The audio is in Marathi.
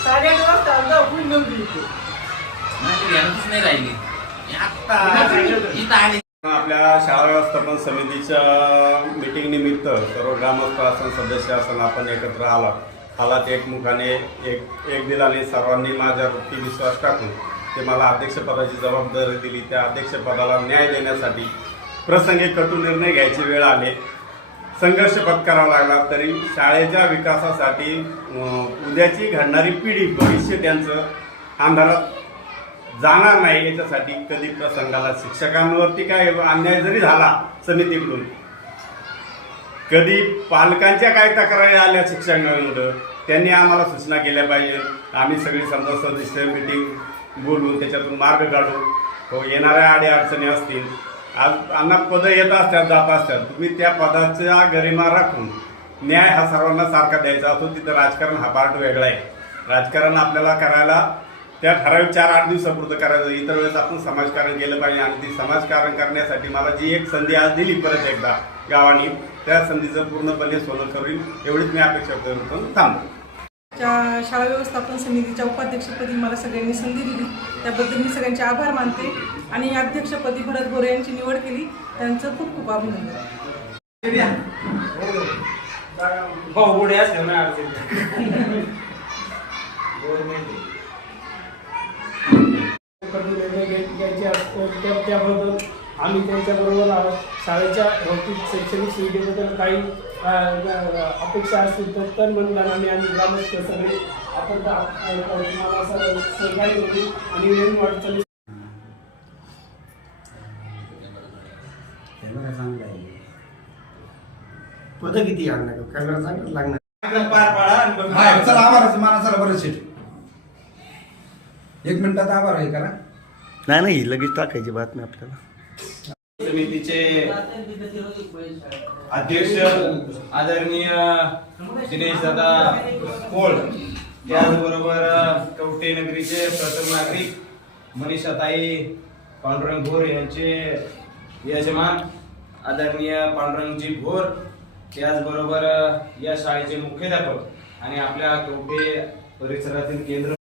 8:30 वाजता जाऊन नव्हती नाही राहिली आता आपल्या शाळा व्यवस्थापन समितीच्या मीटिंग निमित्त सर्व ग्रामस्थ असन सदस्य असन आपण एकत्र आलात एकमुखाने एक दिलाने सर्वांनी माझ्यावरती विश्वास टाकून ते मला अध्यक्षपदाची जबाबदारी दिली. त्या अध्यक्षपदाला न्याय देण्यासाठी प्रसंगी कटू निर्णय घ्यायची वेळ आले, संघर्ष पत्करावा लागला. तरी शाळेच्या विकासासाठी उद्याची घडणारी पिढी भविष्य त्यांचं अंधारात जाणार नाही याच्यासाठी कधी प्रसंगाला शिक्षकांवरती काय अन्याय जरी झाला समितीकडून, कधी पालकांच्या काय तक्रारी आल्या शिक्षकांकडून, त्यांनी आम्हाला सूचना केल्या पाहिजे. आम्ही सगळी समजा सदस्य मीटिंग बोलून त्याच्यातून मार्ग काढू. हो, येणाऱ्या अडीअडचणी असतील, आज अन्न पदं येत असतात जात असतात, तुम्ही त्या पदाचा गरिमा राखून न्याय हा सर्वांना सारखा द्यायचा असतो. तिथं राजकारण हा पार्ट वेगळा आहे. राजकारण आपल्याला करायला त्या ठराविक 4-8 दिवसापुरतं करायचं, इतर वेळेस आपण समाजकारण केलं पाहिजे. आणि ती समाजकारण करण्यासाठी मला जी एक संधी आज दिली परत एकदा गावाने, त्या संधीचं पूर्णपणे सोनं करीन एवढीच मी अपेक्षा करून थांबतो. शाळा व्यवस्थापन समितीच्या उपाध्यक्षपदी मला सगळ्यांनी संधी दिली, त्याबद्दल मी सगळ्यांचे आभार मानते. आणि अध्यक्षपदी भरत गोरे यांची निवड केली, त्यांचं खूप खूप अभिनंदन. घ्यायचे असतात त्याबद्दल आम्ही त्यांच्याबरोबर आहोत. शाळेच्या भौतिक शैक्षणिक सुविधेबद्दल काही अपेक्षा असतील तर तन मन धनाने आणि ग्रामस्थ सगळे आपण तुम्हाला सहकार्य करू आणि नवीन वाटचाली पद किती लागणार कॅमेरा चांगलं लागणार पार पाडा. चला आभार माणसाला बरं शेट 1 मिनिटात आभार आहे करा. नाही लगेच टाकायची बातमी आपल्याला. समितीचे अध्यक्ष आदरणीय दिनेश दादा कोळ, त्याचबरोबर कवठे नगरीचे प्रथम नागरिक मनीषाताई पांडुरंग भोर यांचे यजमान आदरणीय पांडुरंगजी भोर, त्याचबरोबर या शाळेचे मुख्याध्यापक आणि आपल्या कवठे परिसरातील केंद्र